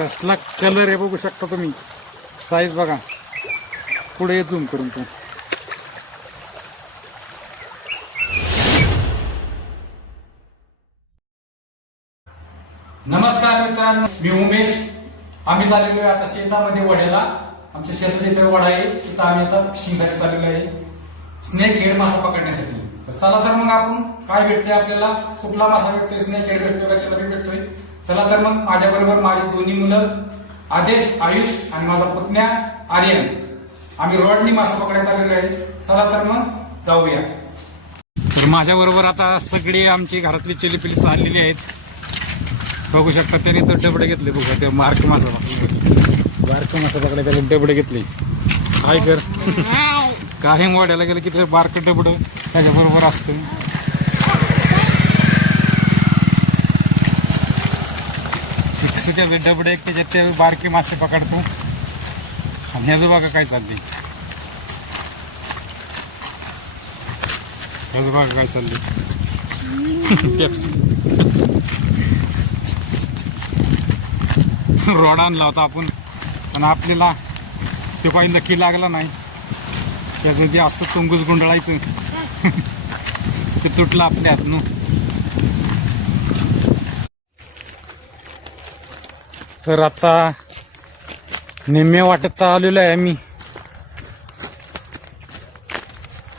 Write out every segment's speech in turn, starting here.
कसला कलर आहे बघू शकता तुम्ही. साईज बघा, पुढे झूम करून तू. नमस्कार मित्रांनो, मी उमेश. आम्ही चाललेलो आहे आता शेतामध्ये वड्याला. आमच्या शेतात इथे वडा आहे, तिथं आम्ही आता फिशिंगसाठी चाललेलो आहे, स्नेक हेड मासा पकडण्यासाठी. चला तर मग आपण काय भेटते आपल्याला, कुठला मासा भेटतोय, स्नेक हेड भेटतोय का चिलापी भेटतोय. चला तर मग माझ्या बरोबर माझी दोन्ही मुलं आदेश, आयुष आणि माझा पुतण्या आर्यन, आम्ही रॉडनी मासा पकडायला चाललेलो आहे. चला तर मग जाऊया. तर माझ्या बरोबर आता सगळे आमची घरातली चिलीपिली चाललेली आहेत. बघू शकता त्याने तर डबडे घेतले. बघा ते बारक मासा पकडे त्याला डबडे घेतले. काय कर काही मोड्याला गेलं की ते बारक डबड त्याच्या बरोबर असतं. फिक्सच्या डबडे त्याच्यात ते बारके मासे पकडतो. आणि ह्याचं बघा काय चाललंय, ह्याचं बघा काय चाललंय. पेप्सी रॉड आणला होता आपण, पण आपल्याला ते काही नक्की लागला नाही. त्याचं जे असतं तुंगूस गुंडाळायचं ते तुटलं आपल्या हातनं. तर आता निम्म्या वाटत आलेलो आहे आम्ही.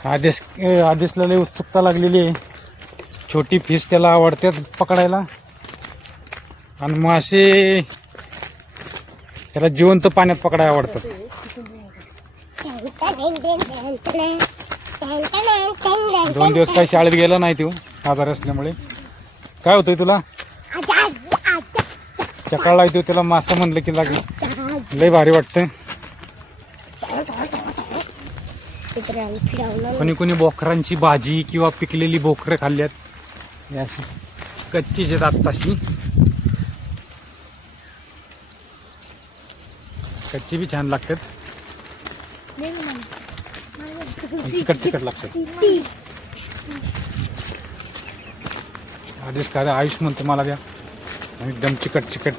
आदेशला लई उत्सुकता लागलेली आहे. छोटी फिश त्याला आवडतात पकडायला, आणि मासे त्याला जिवंत पाण्यात पकडायला आवडतात. 2 दिवस काही शाळेत गेला नाही तो आजार असल्यामुळे. काय होतंय तुला? चकाळला येतो त्याला मासा म्हणलं की लागेल, लय भारी वाटतं. कोणी कोणी बोकरांची भाजी किंवा पिकलेली बोकरं खाल्ल्यात. अशी कच्चीच आहेत आत्ताशी, कच्ची बी छान लागतात, तिखट तिखट लागतात. आदेश काय आयुष म्हणतो मला द्या, एकदम चिकट चिकट.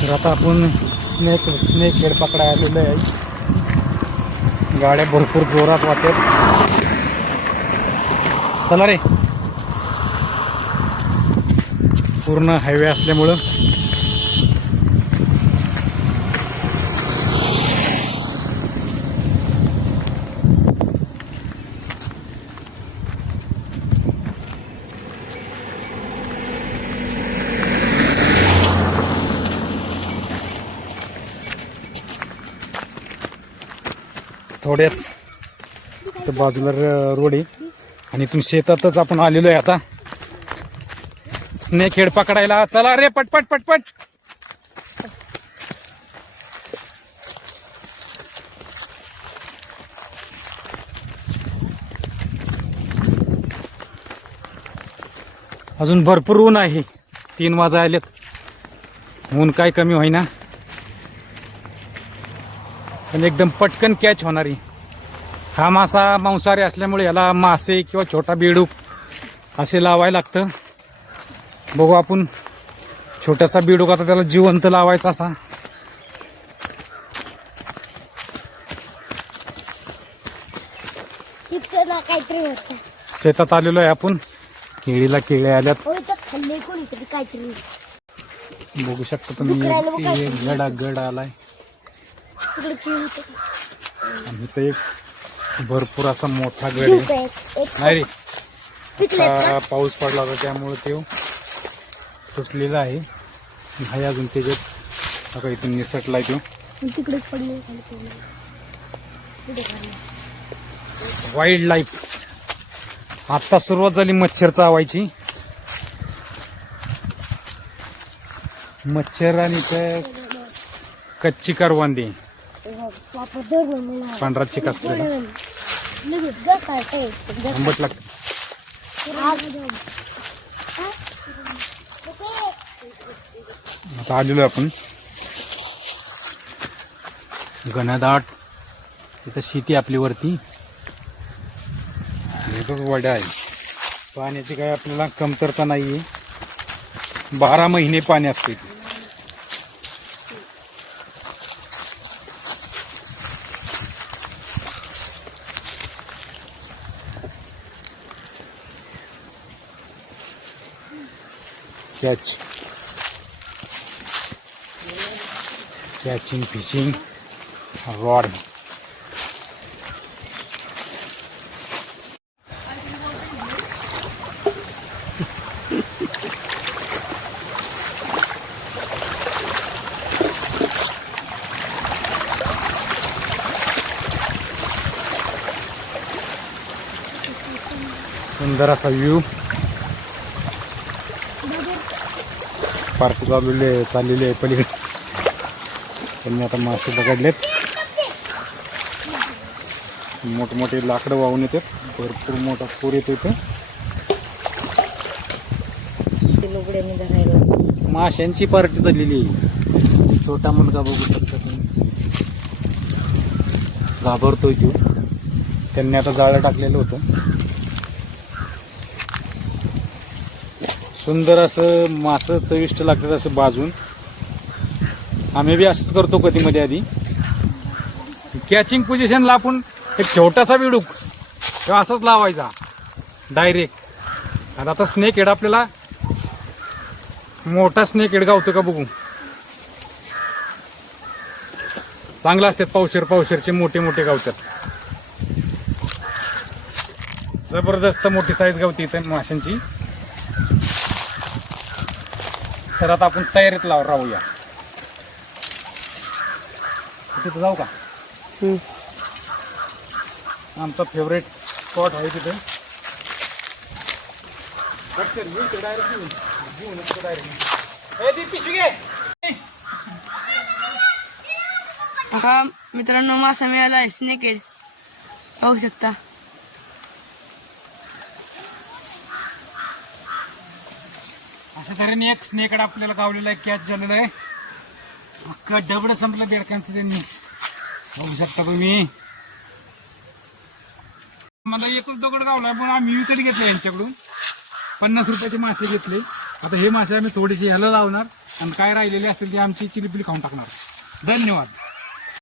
तर आता आपण स्नेक हेड पकडायला आलेलो आहे. गाड्या भरपूर जोरात वाटतात. चला रे, पूर्ण हायवे असल्यामुळं थोड्याच तर बाजूला रोड आहे, आणि इथून शेतातच आपण आलेलो आहे आता स्नेक हेड पकडायला. चला रे, पटपट पटपट. अजून भरपूर ऊन आहे, 3 वाजा आलेत. ऊन काय कमी होईना, पण एकदम पटकन कॅच होणारी. हा मासा मांसाहारी असल्यामुळे याला मासे किंवा छोटा बेडूक असे लावायला लागतं. बघू आपण छोटासा बेडूक आता त्याला जिवंत लावायचा असा. शेतात आलेलो आहे आपण, केळीला केळे आल्यात. बघू शकता तुम्ही, गड आलाय, आणि इथं एक भरपूर असा मोठा गड आहे. नाही रे, आता पाऊस पडला होता त्यामुळे ते तुटलेला आहे. हाय अजून त्याच्यात, आता इथून निसटलाय तो. Wild life. आता सुरुवात झाली मच्छर चावायची. मच्छर आणि कच्ची करवंदी, पांढरा चिक असलेला आंबट लागत. आता आलेलो आपण घनदाट इथं शेती आपली वरती, इथंच वड्या आहे. पाण्याची काही आपल्याला कमतरता नाहीये, 12 महिने पाणी असते. Catching fishing rod. सुंदर असा व्ह्यू. पार्टी चाललेली आहे पलीकडे. त्यांनी आता मासे पकडलेत. मोठमोठे लाकडं वाहून येतात. भरपूर मोठा पूर येतो इथं. माशांची पार्टी चाललेली आहे. छोटा मुलगा बघू शकता तुम्ही, घाबरतोय तो. त्यांनी आता जाळं टाकलेलं होतं. सुंदर असं मासं चविष्ट लागतात असं भाजून. आम्ही बी असंच करतो कधी मध्ये आधी. कॅचिंग पोझिशनला आपण एक छोटासा बिडूक किंवा असंच लावायचा डायरेक्ट. आता स्नेक हेड आपल्याला मोठा स्नेक हेड गावतो का बघू. चांगला असतात, पावशेरचे मोठे मोठे गावतात. जबरदस्त मोठी साईज गावती इथं माशांची. तर आता आपण तयारीत राहूया. तिथं जाऊ का? आमचा फेवरेट स्पॉट आहे तिथे. हा मित्रांनो, मासा मिळाला आहे स्नेक हेड, पाहू शकता. अशा तऱ्हेने एक स्नेक हेड आपल्याला गावलेला आहे, कॅच झालेला आहे. अख्खा डबड संपलं बेडकांचं त्यांनी, बघू शकता तुम्ही. मला एकच दगड गावला, पण आम्ही विकत घेतले यांच्याकडून. 50 रुपयाचे मासे घेतले. आता हे मासे आम्ही थोडेसे ह्याला लावणार आणि काय राहिलेले असतील ते आमची चिलीपिली खाऊन टाकणार. धन्यवाद.